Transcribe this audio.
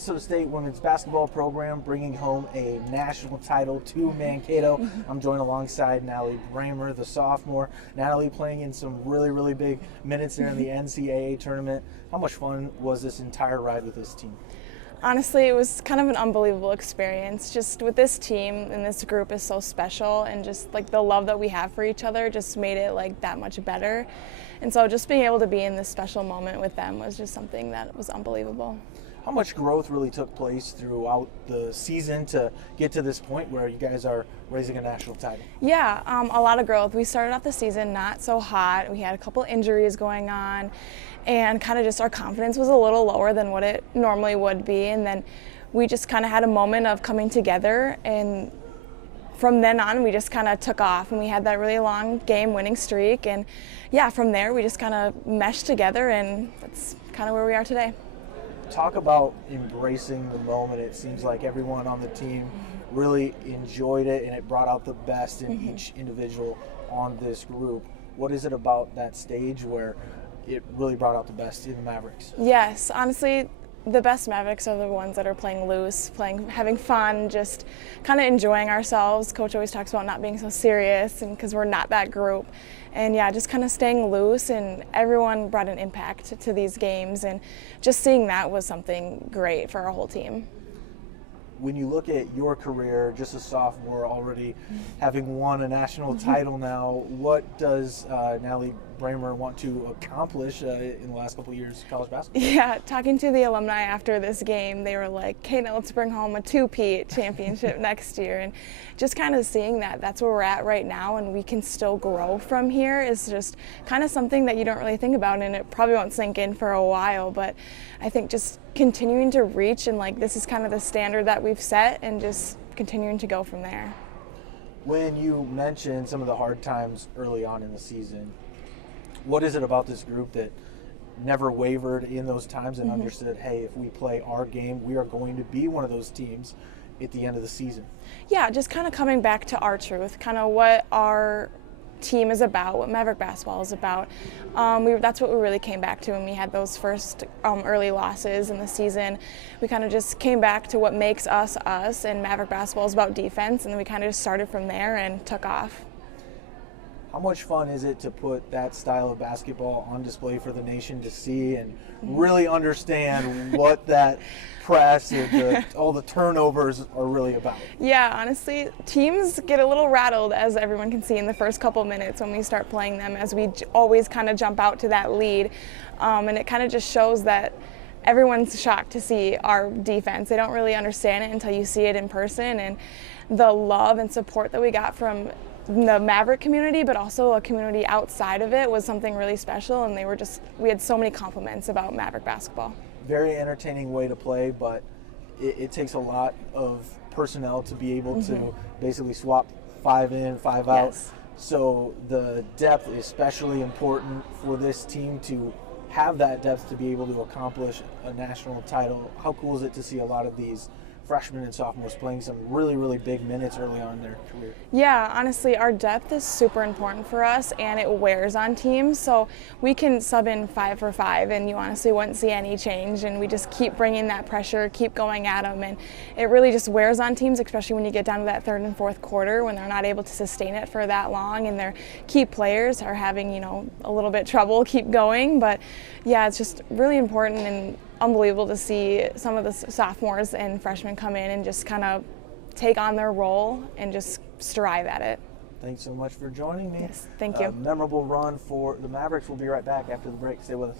Minnesota State women's basketball program bringing home a national title to Mankato. I'm joined alongside Natalie Bremer, the sophomore. Natalie playing in some really, really big minutes there in the NCAA tournament. How much fun was this entire ride with this team? Honestly, it was kind of an unbelievable experience. Just with this team and this group is so special, and just like the love that we have for each other just made it like that much better. And so just being able to be in this special moment with them was just something that was unbelievable. How much growth really took place throughout the season to get to this point where you guys are raising a national title? Yeah, a lot of growth. We started off the season not so hot. We had a couple injuries going on, and kind of just our confidence was a little lower than what it normally would be. And then we just kind of had a moment of coming together, and from then on we just kind of took off, and we had that really long game winning streak. And yeah, from there we just kind of meshed together, and that's kind of where we are today. Talk about embracing the moment. It seems like everyone on the team really enjoyed it, and it brought out the best in each individual on this group. What is it about that stage where it really brought out the best in the Mavericks? Yes, honestly, the best Mavericks are the ones that are playing loose, having fun, just kind of enjoying ourselves. Coach always talks about not being so serious, and because we're not that group. And yeah, just kind of staying loose, and everyone brought an impact to these games, and just seeing that was something great for our whole team. When you look at your career, just a sophomore, already having won a national title now, what does Natalie Bremer want to accomplish in the last couple of years of college basketball? Yeah, talking to the alumni after this game, they were like, okay, now let's bring home a two-peat championship next year. And just kind of seeing that that's where we're at right now, and we can still grow from here is just kind of something that you don't really think about, and it probably won't sink in for a while. But I think just continuing to reach, and like this is kind of the standard that we've set, and just continuing to go from there. When you mentioned some of the hard times early on in the season, what is it about this group that never wavered in those times and understood, hey, if we play our game, we are going to be one of those teams at the end of the season? Yeah, just kind of coming back to our truth, kind of what our team is about, what Maverick basketball is about. That's what we really came back to when we had those first early losses in the season. We kind of just came back to what makes us us, and Maverick basketball is about defense, and then we kind of just started from there and took off. How much fun is it to put that style of basketball on display for the nation to see and really understand what that press and all the turnovers are really about? Yeah, honestly, teams get a little rattled, as everyone can see in the first couple minutes when we start playing them, as we always kind of jump out to that lead. And it kind of just shows that everyone's shocked to see our defense. They don't really understand it until you see it in person, and the love and support that we got from the Maverick community, but also a community outside of it, was something really special, and we had so many compliments about Maverick basketball. Very entertaining way to play, but it takes a lot of personnel to be able to basically swap 5 in, 5 out. Yes. So the depth is especially important for this team to have that depth to be able to accomplish a national title. How cool is it to see a lot of these freshmen and sophomores playing some really, really big minutes early on in their career? Yeah, honestly, our depth is super important for us, and it wears on teams. So we can sub in 5 for 5, and you honestly wouldn't see any change. And we just keep bringing that pressure, keep going at them, and it really just wears on teams, especially when you get down to that third and fourth quarter when they're not able to sustain it for that long, and their key players are having, a little bit trouble keep going. But yeah, it's just really important and unbelievable to see some of the sophomores and freshmen come in and just kind of take on their role and just strive at it. Thanks so much for joining me. Yes, thank you. Memorable run for the Mavericks. We'll be right back after the break. Stay with us.